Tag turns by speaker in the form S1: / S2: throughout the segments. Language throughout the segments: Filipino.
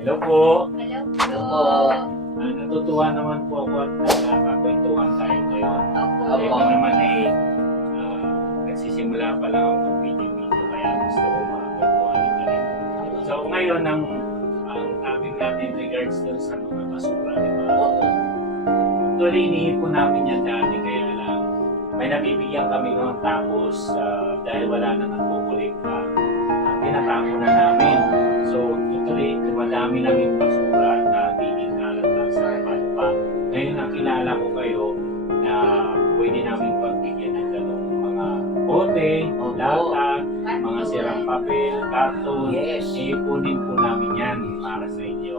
S1: Hello po.
S2: Hello
S3: Hello
S2: po.
S1: Ah, natutuwa naman po ako at nakakakwentuhan tayo ngayon.
S2: Opo.
S1: Ako naman ay ah, nagsisimula pa lang ako ng video-video kaya gusto ko makakwentuhan ka rin. So ngayon ang ang topic natin regards to sa mga basura, di ba?
S3: Oo.
S1: Actually, iniipon namin yan dati kaya lang may nabibigyan kami noon tapos ah, dahil wala nang nagkukulikta, uh, tinatapon na namin. Lang yung basura na nagiging kalat lang sa lupa. Ngayon, nakilala ko kayo na pwede namin pagbigyan ng ganong mga bote,
S3: Opo.
S1: lata, mga sirang papel, karton.
S3: Yes.
S1: Iipunin po namin yan para sa inyo.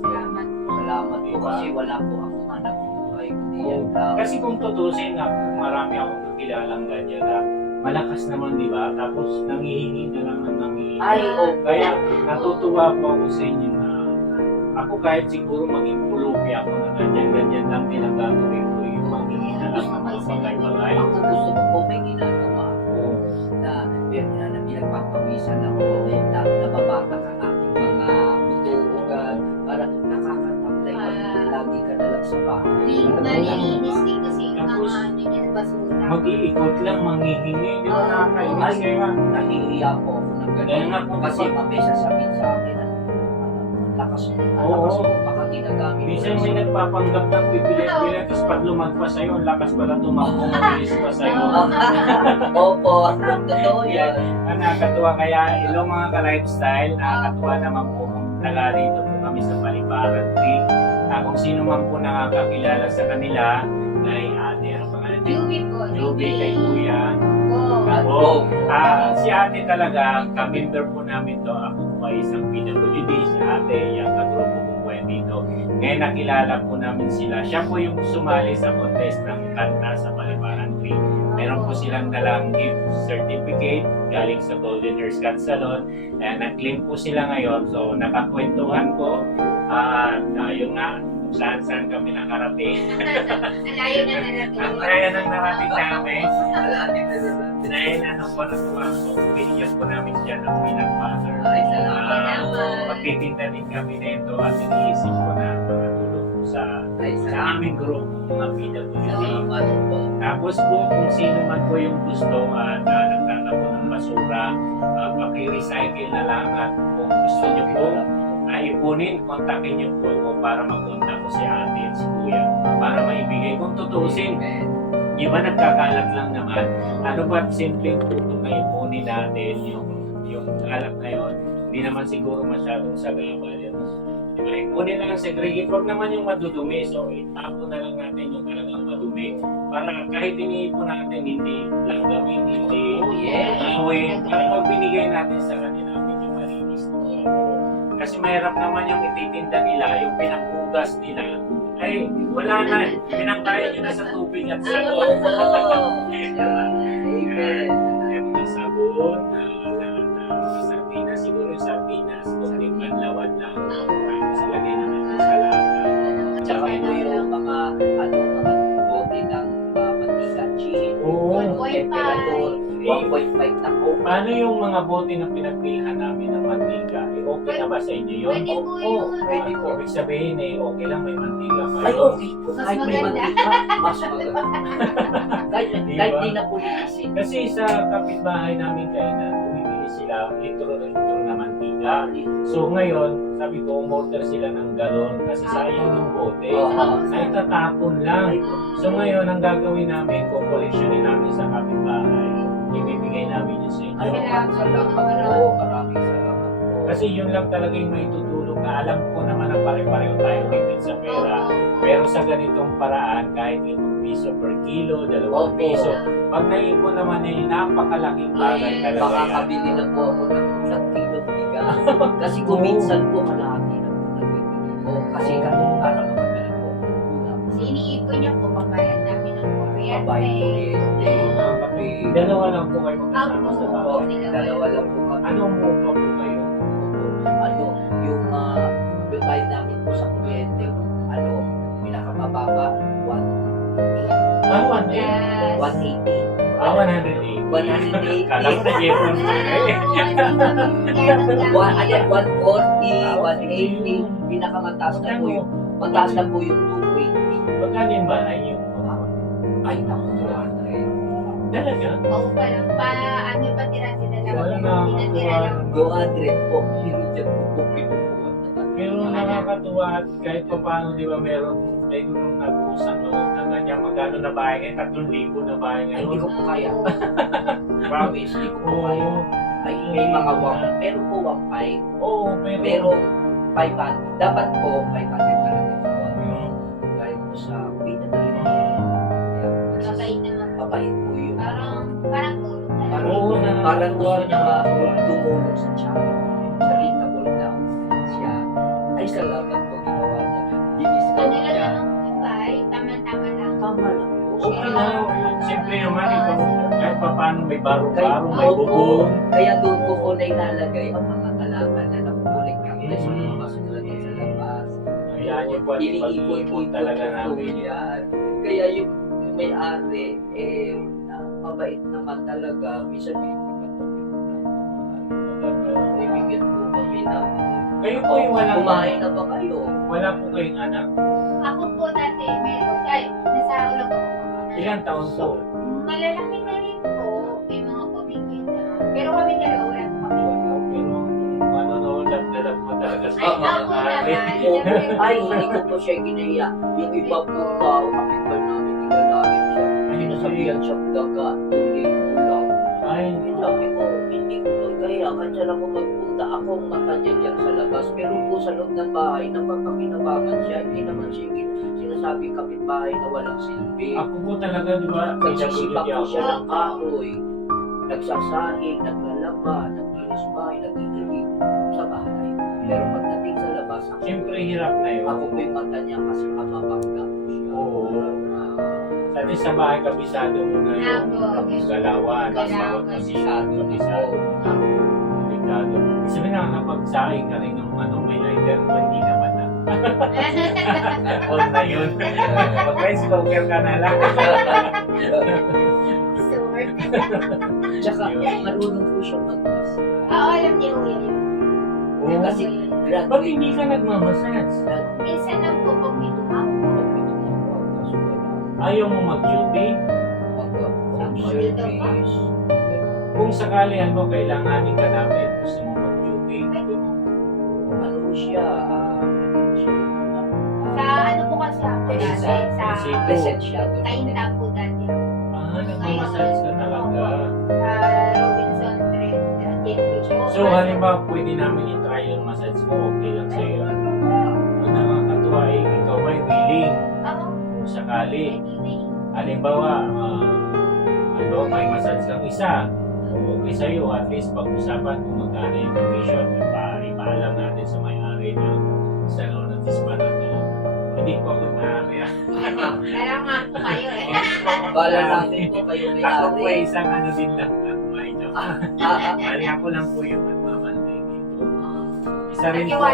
S2: Salamat.
S3: Salamat po
S1: Diba?
S3: kasi wala po akong anak lang.
S1: Kasi kung tutusin na marami akong kakilalang ganyan na malakas naman, di ba? Tapos nangihingi na lang ng nangihingi.
S3: Ay, oh.
S1: Kaya natutuwa po ako sa inyo na ako kahit siguro maging pulubi ako na ganyan-ganyan lang din ang gagawin ko yung mangingi na lang ng mga bagay-bagay.
S3: Ang gusto ko po may ginagawa ako na, na, na pinagpapawisan ako na nababata ka aking mga butuugan para nakakatamlay ka
S2: Ah.
S3: lagi ka na lang sa bahay.
S2: Hindi nalilinis din kasi yung mga ano.
S1: Mag-iikot lang, mangihingi. Di ba
S2: Ah.
S1: nakakainis
S3: Ay.
S1: kaya?
S3: Nahihiya po ako ng
S1: Kaya nga
S3: ganun.
S1: po,
S3: Kasi
S1: kapag-
S3: may sasabihin sa akin na ang lakas mo, ang
S1: Oo.
S3: lakas mo baka ginagamit mo
S1: Minsan
S3: lang
S1: may
S3: sa-
S1: nagpapanggap ng pipilit-pilit tapos pag lumagpas sa'yo, ang lakas pala tumakbo, mabilis pa sa'yo.
S3: Opo, totoo yan.
S1: Ang nakakatuwa kaya ilo mga ka-lifestyle, nakakatuwa naman po kung rito po kami sa Paliparan Tree. Ah, kung sino man po nakakakilala sa kanila, ay ate, Ruby kay Kuya.
S2: Po.
S1: Oo. Ah, si ate talaga, ka-member po namin to. Ako po ay isang PWD. Si ate, yung katrupo ko po yan dito. Ngayon nakilala po namin sila. Siya po yung sumali sa contest ng kanta sa Paliparan Tree. Meron po silang dalang gift certificate galing sa Golden Earth Cut Salon. Eh, nag-claim po sila ngayon. So, nakakwentuhan ko. At ah, yun nga, kung saan-saan kami nakarating.
S2: Nalayo na narating.
S1: Ang kaya ng narating namin,
S3: na
S1: dahil ano po natuwa ko, binigyan po namin siya ng peanut butter.
S3: Ay, salamat.
S1: Ah,
S2: Salamat.
S1: magtitinda din kami nito at iniisip ko na makatulong po sa
S3: Ay,
S1: sa aming group mga PWD.
S3: Salamat po.
S1: Tapos po kung sino man po yung gusto at uh, nagtatapon ng basura, uh, paki-recycle na lang at kung gusto niyo po, ay ipunin, kontakin niyo po ako para mag-contact ko si ate at si kuya para maibigay. Kung tutusin, iba nagkakalat lang naman. Ano ba simpleng tulong na ipunin natin yung yung kalat na yun, hindi naman siguro masyadong sagabal yun. Diba? Ipunin na lang segregate, huwag naman yung madudumi. So, itapo na lang natin yung talagang madumi para kahit iniipon natin, hindi lang gawin, hindi
S3: Oh, yes.
S1: away, para magbinigay natin sa kanila medyo malinis. Kasi mahirap naman yung ititinda nila, yung pinanghugas nila, ay wala na, pinangkain nyo na sa tubig at sa loob.
S3: Amen.
S1: Yung mga sabon, na, na, na sardinas, siguro yung sardinas, kunting banlawan lang. Tapos lagay
S3: 3.5 na po.
S1: Paano yung mga bote na pinagpilhan namin ng mantika? Eh, okay na ba sa inyo yun?
S2: Pwede po yun.
S3: Oo, pwede po.
S1: Ibig sabihin eh, okay lang may mantika pa
S3: Ay, okay po.
S2: Mas
S3: Kahit may
S2: maganda.
S3: mantika, mas maganda. kahit,
S1: Diba?
S3: di na po linisin.
S1: Kasi sa kapitbahay namin kayo na bumibili sila litro-litro na mantika. So ngayon, sabi ko, umorder sila ng galon kasi ah. sayang yung bote.
S3: Oo.
S1: Ay, tatapon lang. So ngayon, ang gagawin namin, kukoleksyonin namin sa kapit Namin yun sa inyo.
S3: Ay, maraming salamat po. Maraming salamat po.
S1: Kasi yun lang talaga yung may tutulong na alam ko naman na pare-pareho tayo tipid sa pera. Pero sa ganitong paraan, kahit 5 piso per kilo, 2
S3: Opo.
S1: piso, pag naipon naman eh, napakalaking bagay talaga yan.
S3: Makakabili na po ako ng isang kilo bigas. Kasi kung minsan po, kalahati na po nabibili ko. Kasi kami para makabili po.
S2: Kasi iniipon niya po, pambayad namin ng kuryente.
S3: Mga kape.
S1: Dalawa lang po kayo magkasama sa bahay.
S3: dalawa lang po kami.
S1: Anong mupa po kayo?
S3: Ano, yung uh, yung bayad namin po sa kuryente, ano, pinakamababa, 180.
S1: Ah, 180.
S2: Yes.
S3: 180.
S1: Ah, 180.
S3: 180.
S1: Kala ko nag-ipon ka eh.
S3: One, ano yan, 140, 180. Pinakamataas na po yung, mataas na po yung 220.
S1: Magkano yung bahay niyo?
S3: Ay, 200.
S1: Talaga?
S2: Oo pa lang. Pa, ano pa tira-tira lang.
S1: Wala na
S2: Pinatira lang.
S3: 200 po. Pero dyan po po pinupuan.
S1: Pero nakakatuwa at kahit pa paano, di ba, meron may nung nag-usang loob na ganyan, magkano na bahay ngayon, tatlong libo na bahay
S3: Ay, hindi
S1: ngayon.
S3: ko po kaya. Promise, hindi ko po kaya. Ay, may mga wang, pero po 1.5.
S1: oo, pero,
S3: Pero 500. Dapat po 500 talaga po.
S1: Hmm.
S3: Dahil po sa
S2: Parang,
S1: Oo, na-
S3: tumulong sa charity. Charitable daw siya. Ay, salamat po ginawa niya. Diniscount
S2: Ano lang
S3: niya.
S2: yung bahay, tama-tama lang.
S3: Tama lang.
S1: Okay na, siyempre naman, ikaw, kahit pa paano may baro-baro,
S3: Kaya-
S1: may bubong.
S3: Kaya doon ko po na ilalagay ang mga kalaban na nakukulik kami sa mga
S1: Mm.
S3: basura doon sa labas.
S1: Ayan yung po,
S3: Iniipon-ipon
S1: talaga namin.
S3: Kaya yung, may-ari, eh, mabait naman talaga. Minsan po kami ng
S1: Kayo po yung walang,
S3: kumain na ba kayo?
S1: wala po kayong anak.
S2: Ako po dati, meron, ay, nasa ulag ako.
S1: Ilang taon po?
S2: Malalaki na rin po, may mga pamigay na. Pero kami dalawa, wala po kami.
S1: Pero ano no, love mo talaga sa
S2: Ay,
S1: mga
S2: ako
S1: ate.
S2: naman.
S3: Opo. Ay, hindi ko po siya ginaya. Yung iba po tao, kapitbahay namin, kinalain siya. Sinasabihan siya, daga, tuloy mo lang.
S1: Ay,
S3: Yung sabi ko, hindi ko kaya, kanya lang magpunta ako ang mata niya diyan sa labas. Pero po sa loob ng bahay, napapakinabangan siya. Hindi naman siya sinasabi kapitbahay na walang silbi.
S1: ako po talaga, di ba,
S3: Nagsisipa po siya ng kahoy. Nagsasahing, naglalaba, naglinis bahay, nagigilig sa bahay. Pero pagdating sa labas, ako,
S1: Siyempre, hirap na yun.
S3: ako po yung mata niya kasi mababangga po siya.
S1: Oo. Sabi sa bahay, kabisado mo na yung galawan. Bawat
S3: kabisado
S1: kabisado.
S3: Na
S1: Kabisado.
S3: po.
S1: Delikado. Sabi nakakapagsaing ka rin ng ano, may lighter hindi naman na. All na yun. Mag-rice cooker ka na lang.
S2: Sword.
S3: Tsaka, marunong po siya mag-massage.
S2: Oo, alam niyo yun.
S1: Oo.
S3: Kasi
S1: Ba't hindi ka nagmamasage?
S2: Minsan lang po pag may tumawag.
S1: Ayaw mo mag-duty?
S3: service.
S1: Kung sakalihan mo, kailanganin ka namin. Gusto mo mag-duty?
S2: Pwede.
S3: Ano siya? ah, ano siya?
S2: Sa ano po kasi ako dati, sa
S1: Present.
S3: Lisensyado.
S2: Kainta po dati ako.
S1: Ah, nagmamassage ka talaga.
S2: Sa Robinson Trend, uh, JP po.
S1: So, halimbawa, pwede namin i-try yung massage mo. Okay lang sa'yo. Kung nakakatuwa, eh, ikaw ba'y willing?
S2: Oo,
S1: Kung sakali,
S2: anyway.
S1: halimbawa, ah, halimbawa may massage kang isa, kung okay sa'yo, at least pag-usapan kung magkano yung commission, ipa, ipaalam natin sa may-ari na salon at spa na to. Hindi ko ako may-ari. ah.
S2: Kaya nga po kayo eh.
S3: Bala natin po kayo may
S1: Ako po ay
S3: ari.
S1: isang ano din lang, at may joke.
S3: Ah, ah,
S1: Bali ako lang po yung nagmamantay dito. Isa rin po,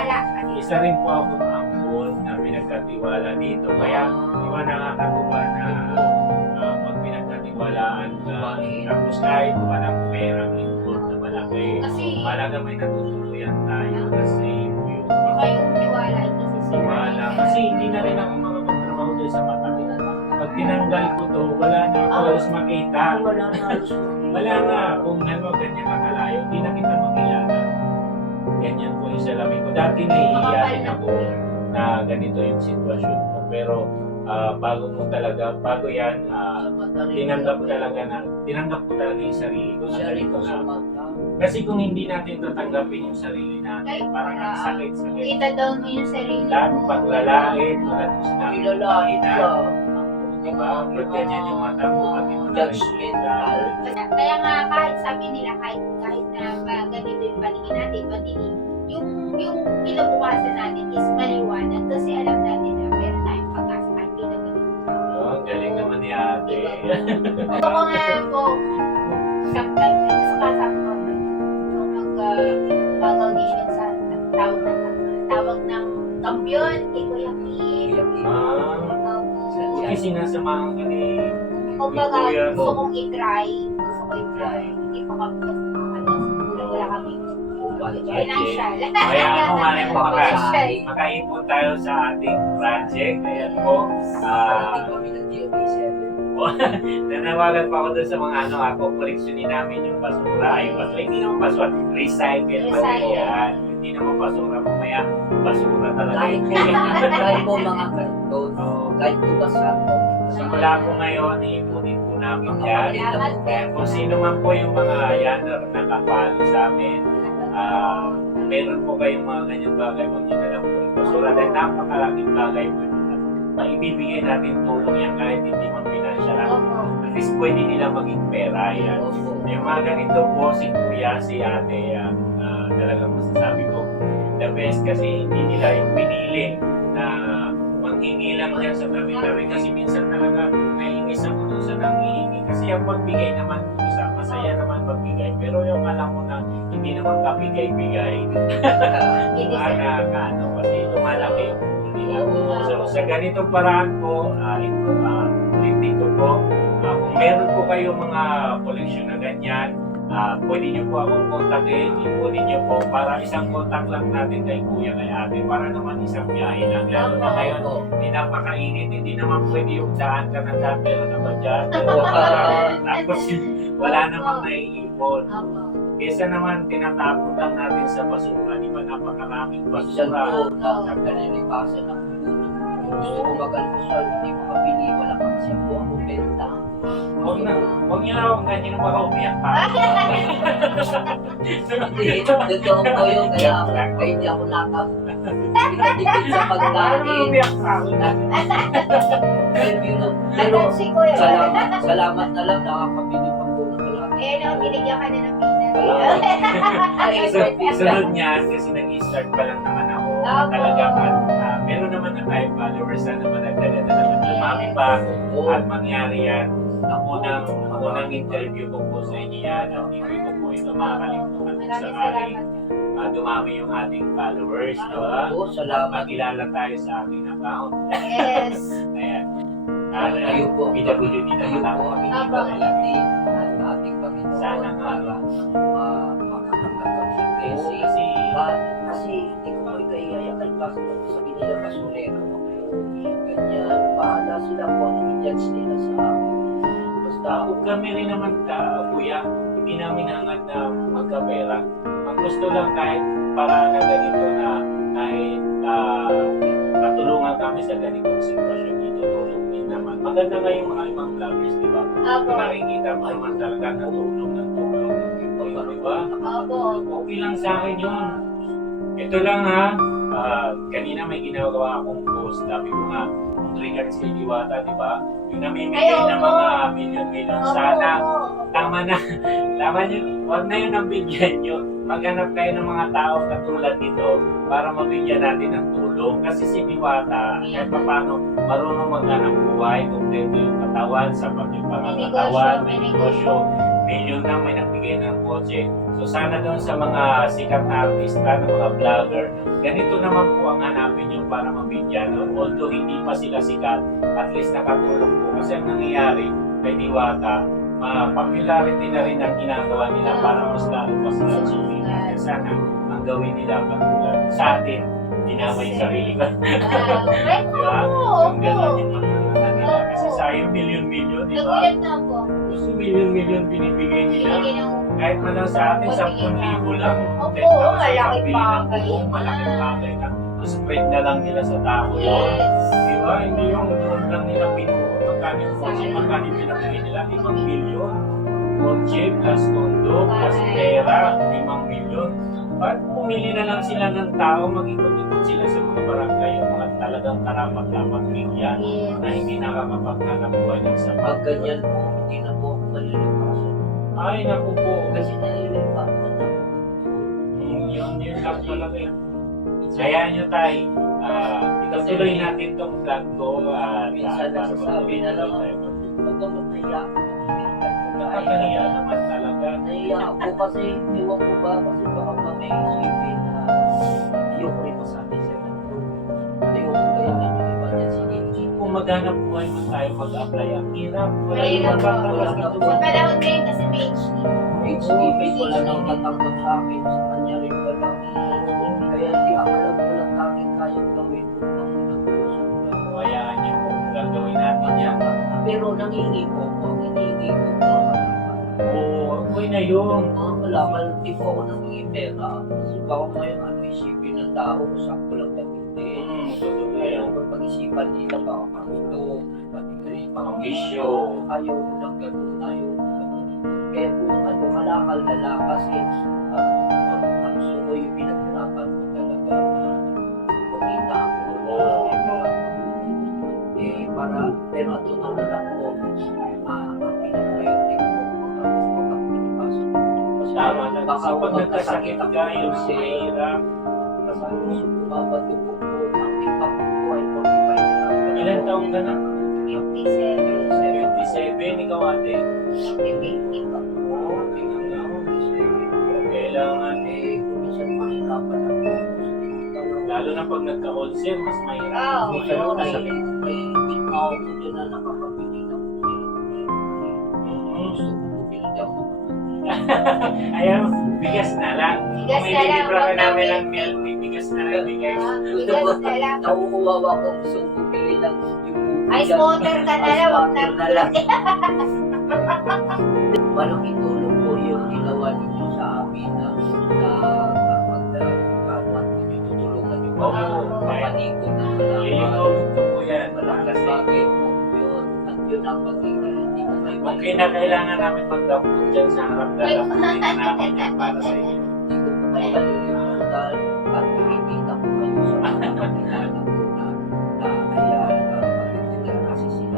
S1: isa rin po ako ampon na pinagkatiwala dito. Kaya, di ba nakakatuwa ah, ka, tapos kahit walang perang involved na malaki,
S2: Kasi,
S1: malaga may natutuluyan tayo kasi yung
S2: tiwala ay nasisira.
S1: tiwala. Kasi hindi na rin ako makapagtrabaho doon sa mata ko. Pag tinanggal ko to, wala na ako
S3: Ah.
S1: halos makita.
S3: wala na halos.
S1: Wala na. Kung ano, ganyan ka kalayo, hindi na kita makilala. Ganyan po yung salamin ko. Dati nahihiya din ako na ganito yung sitwasyon ko. Pero ah, bago mo talaga, bago yan, ah, tinanggap talaga na, tinanggap ko talaga yung sarili ko na ganito
S3: sa
S1: na.
S3: mata.
S1: Kasi kung hindi natin tatanggapin yung sarili natin, parang ang sakit-sakit.
S2: Kita down mo yung sarili
S1: Lahat
S2: mo.
S1: paglalait, tulad ng sinabi ko
S3: Nilalait
S1: kanina,
S3: siya.
S1: Di ba? Ba't ganyan yung mata mo? Pati mo na.
S2: Kaya nga kahit sabi nila kahit kahit na ba, ganito yung paligid natin, madilim, yung yung kinabukasan natin is maliwanag Gusto ko nga po sometimes ko kung mag uh, mag-audition sa tawag ng tawag ng kampiyon kay Kuya Kim.
S1: ah, kasi sinasamahan ka ni
S2: Kumbaga, gusto kong i-try. Gusto ako'y try. Hindi pa kami makalas. Wala kami financial.
S1: Kaya ano malay mo makaipon tayo sa ating project. Ayan po.
S3: Parating
S1: nanawagan pa ako doon sa mga ano, ako, koleksyonin namin yung basura. Ay, basura, hindi naman basura, recycle
S2: Recycle.
S1: material. Hindi naman basura, mamaya basura talaga.
S3: Kahit po, kahit po mga karton,
S1: Oo.
S3: kahit po kasama.
S1: Simula po ngayon, iipunin po namin yan.
S3: po.
S1: Kaya kung sino man po yung mga yan na nakapalo sa amin, ah, meron po kayong mga ganyang bagay, huwag nyo na lang po yung basura. Dahil napakalaking bagay po yun. Maibibigay natin tulong yan kahit hindi man financial.
S2: Opo.
S1: At least pwede nila maging pera yan. Yung mga ganito po, si Kuya, si Ate, ah, ah, talagang masasabi ko, the best kasi hindi nila yung pinili na manghingi lang yan sa tabi-tabi kasi minsan talaga naiinis ako dun sa nanghihingi kasi yung magbigay naman isa, masaya naman magbigay pero yung alam mo na hindi naman kabigay-bigay
S2: Hindi
S1: para ano kasi lumalaki yung. So sa ganitong paraan po uh, uh, ko po ah, kung meron po kayo mga koleksyon na ganyan ah, pwede nyo po akong kontakin ipunin nyo po para isang kontak lang natin kay kuya kay ate para naman isang biyahe lang lalo na ngayon hindi napakainit, hindi naman pwede yung daan ka ng daan, meron naman dyan. Tapos wala namang naiipon. Kesa naman tinatapon lang natin sa basura, di ba napakaraming basura.
S3: po, na nalilipasan ako. Gusto ko mag-almusal, hindi ko mabili, wala pa kasi po ako benta.
S1: Huwag na, huwag nyo na akong ganyan baka umiyak pa.
S3: Hindi, totoo po yun, kaya kaya hindi ako nakap. Pinatipid sa pagkain.
S1: umiyak pa ako.
S3: Pero, salamat, salamat na lang, nakakabili pa po ng malaki.
S2: Eh, no, binigyan ka na ng
S1: sunod niyan, kasi nag-start pa lang naman ako.
S2: Opo.
S1: Talaga man, ah, meron naman na tayo followers, sana madagdagan na naman dumami pa. At mangyari yan. Ang unang, ang unang interview ko po sa inyo yan at hindi ko po ito makakalimutan sakaling
S2: salamat.
S1: ah, dumami yung ating followers. No? ah.
S3: Oo, salamat.
S1: Magkilala tayo sa ating account.
S2: Yes.
S1: Ayan. Ah,
S3: Kayo po,
S1: PWD na naman
S3: po
S1: ako.
S3: ng ating Panginoon
S1: Sana
S3: para ma- makatanggap kami ng blessing.
S1: kasi
S3: Ba- kasi hindi ko po ikayayakan kasi sabi nila basurero ako. Ganyan, bahala sila po ang i-judge nila sa akin. Basta
S1: kung kami rin naman ka, kuya, hindi namin hangad na magkapera. Ang gusto lang kahit para na ganito na kahit ah, katulungan kami sa ganitong sitwasyon dito, tulong din naman. Maganda nga yung mga ibang vloggers, di ba? Kung nakikita mo naman talaga na tulong ng tulong. Di ba?
S2: Opo.
S1: Okay lang sa akin yun. Ito lang ha. Ah, kanina may ginagawa akong post. Sabi ko nga, kung regards kay Diwata, di ba? Yung namimigay
S2: Ay,
S1: ng
S2: opo.
S1: mga milyon-milyon. Sana, tama na. tama nyo. Huwag na yun ang bigyan nyo. Maghanap kayo ng mga tao katulad nito para mabigyan natin ng tulong. Kasi si Diwata, kahit pa paano, marunong maghanap buhay, kumpleto yung katawan, sapat yung pangangatawan, may
S2: May
S1: negosyo, milyon na may nagbigay ng kotse. So sana doon sa mga sikat na artista, ng mga vlogger, ganito naman po ang hanapin nyo para mabigyan. No? Although hindi pa sila sikat, at least nakatulong po. Kasi ang nangyayari kay Diwata, ma popularity na rin ang ginagawa nila para mas lalo pa sila achieving. Kaya sana ang gawin nila katulad sa atin, dinamay yung sarili ko. Di ba?
S2: Opo.
S1: Yung gano'n yung mga nila. Kasi sayang milyon-milyon, di ba?
S2: Nagulat na ako.
S1: Gusto milyon-milyon binibigay nila. Kahit man lang sa atin, 10,000 lang.
S2: Opo,
S1: 10,000
S2: malaking bagay.
S1: malaking bagay na. Spread na lang nila sa tao.
S2: Yes.
S1: Di ba? Hindi yung doon lang nila pinuha. Magkano yung kotse, magkano yung pinabili nila? 5 milyon. Kotse plus kondo plus pera, 5 milyon. Ba't pumili na lang sila ng tao, mag-ikot-ikot sila sa mga barangay, yung mga talagang karapat-dapat
S2: Yes.
S1: na hindi nakakapaghanap buhay ng sapat.
S3: pag ganyan po, hindi na po ako malilipasan.
S1: Ay, naku po.
S3: Kasi nalilipasan ako.
S1: Mm, Yun, yun lang talaga yun. Hayaan nyo tayo. Ah, itutuloy natin tong vlog ko. at
S3: Minsan
S1: para
S3: nagsasabi na lang. Pagkamot na iya,
S1: Nakakaliya naman talaga.
S3: Naiya ako kasi, iwan ko ba, kasi baka kami isipin na ayoko rin masabi sa inyo. Ayoko kayo ninyo iba niya sige.
S1: Kung maghanap buhay man tayo mag-apply. Ang hirap. Wala yung na
S2: Sa panahon ngayon kasi may HD.
S3: Wala nang tatanggap sa akin. Sa kanya rin wala. Kaya di ako
S1: yan.
S3: Pero nangingi ko po, hinihingi ko po.
S1: Oo, okay na yun.
S3: Mga malaman, di po ako nangingi pera. Kasi baka ngayon ano isipin ng tao, sakto lang gamitin.
S1: Hmm, totoo yan.
S3: kung pag-isipan nila baka magulo, pati
S1: Mga bisyo.
S3: Ayaw ko ng ganun, ayaw ko ng ganun. Kaya kung ano, kalakal na lang kasi ah, ah, ang gusto ko yung pinaghirapan baka
S1: pag nagkasakit ka, yun si.
S3: Kasi bumabado ko po, ang impact ko ay 45 na.
S1: Ilan taong ka na?
S2: 57.
S1: 77, ikaw ate.
S2: 50 po.
S1: Oo, tingnan nga ako. Kailangan
S3: Eh, minsan mahirapan ako.
S1: Lalo na pag nagka-ulcer, mas mahirap.
S2: Oo.
S1: Yung
S3: may,
S1: kasakit.
S3: may ikaw ko dyan na nakakabili ng
S1: Mhm.
S3: gusto ko bumili ng
S1: Ayaw, bigas na lang.
S2: Bigas na lang, wag na
S1: namin ng
S2: milk
S1: bigas na lang bigay.
S2: Ah, Bigas na lang.
S3: Nakukuha ako gusto ko bumili ng yung
S2: Ice water ka na lang, wag na
S3: lang. Malaking tulong po yung ginawa ninyo sa amin na na kapag kawan ninyo tutulungan yung mga
S1: Oo,
S3: papanikot ng mga
S1: ko po Kasi
S3: bagay po yun at yun ang ko may
S1: kung kailangan namin magdampot dyan sa harap na namin yan para sa inyo.
S3: Po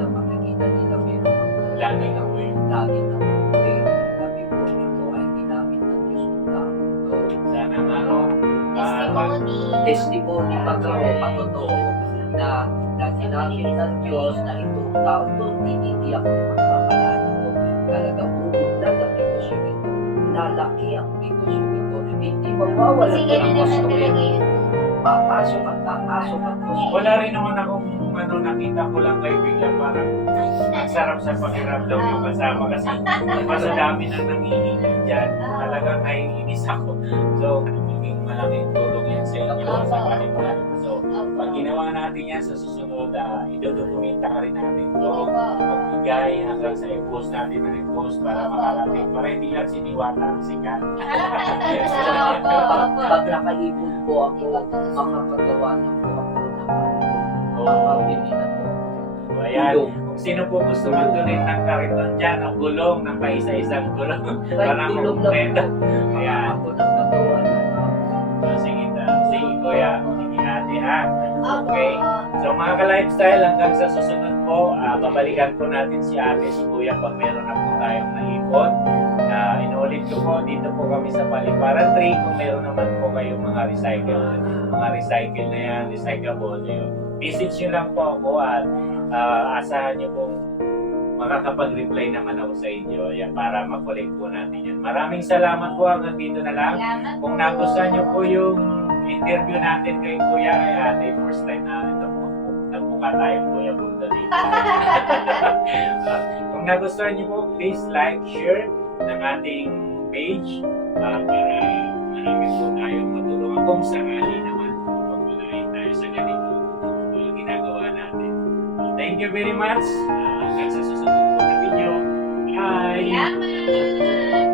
S3: mga
S1: Lagi na po yun.
S3: lagi na po sabi ko ito ay ginamit ng Diyos ng tao
S1: Sana nga no.
S2: Testimony.
S3: testimony pagkaw patotoo na na ginamit ng Diyos na itong tao to hindi ako magpapalain ko talaga uunlad ang negosyo nito lalaki ang negosyo nito hindi mawawala
S2: Kasi ganun naman talaga yun.
S3: papasok at papasok at customer.
S1: Wala rin naman akong ano, nakita ko lang kay bigla parang ang sarap sa pakiramdam yung kasama kasi mas dami na nangihingi dyan. Talagang naiinis ako. So, magiging malaking tulong yan sa inyo sa kalimutan. Ginawa natin yan sa susunod, uh, idodokumenta ka rin natin ito. Magbigay hanggang sa i-post natin na i-post para makarating. Para hindi lang si Diwata ang sikat.
S3: Pag, nakaipon po ako, makakagawa na po ako ng makakabili na po.
S1: So, ayan. Kung sino po gusto mag-donate ng kariton dyan, ng gulong, ng paisa-isang gulong.
S3: Lang
S1: kumpleto. Ayan.
S3: ako nang gagawa na
S1: So, sige, ta- sige kuya, sige ate ha. Okay. So mga ka-lifestyle, hanggang sa susunod po, ah, babalikan po natin si ate, si kuya pag meron na po tayong naipon. Uh, inuulit ko po, dito po kami sa Paliparan 3 kung meron naman po kayong mga recycle, mga recycle na yan, recyclable. Yun. Visit nyo lang po ako at ah, asahan nyo pong makakapag-reply naman ako sa inyo yan, para makulit po natin yan. Maraming salamat po hanggang dito na lang.
S2: Salamat
S1: Kung nagustuhan niyo po yung interview natin kay Kuya kay Ate, first time na ito po. Nagmukha tayo Kuya Bunda dito. Kung nagustuhan niyo po, please like, share ng ating page uh, para marami po tayong matulungan kung sakali naman pagmulain tayo sa ganito uh, ginagawa natin. Uh, thank you very much. Uh, hanggang sa susunod po na video. Bye!
S2: Salamat.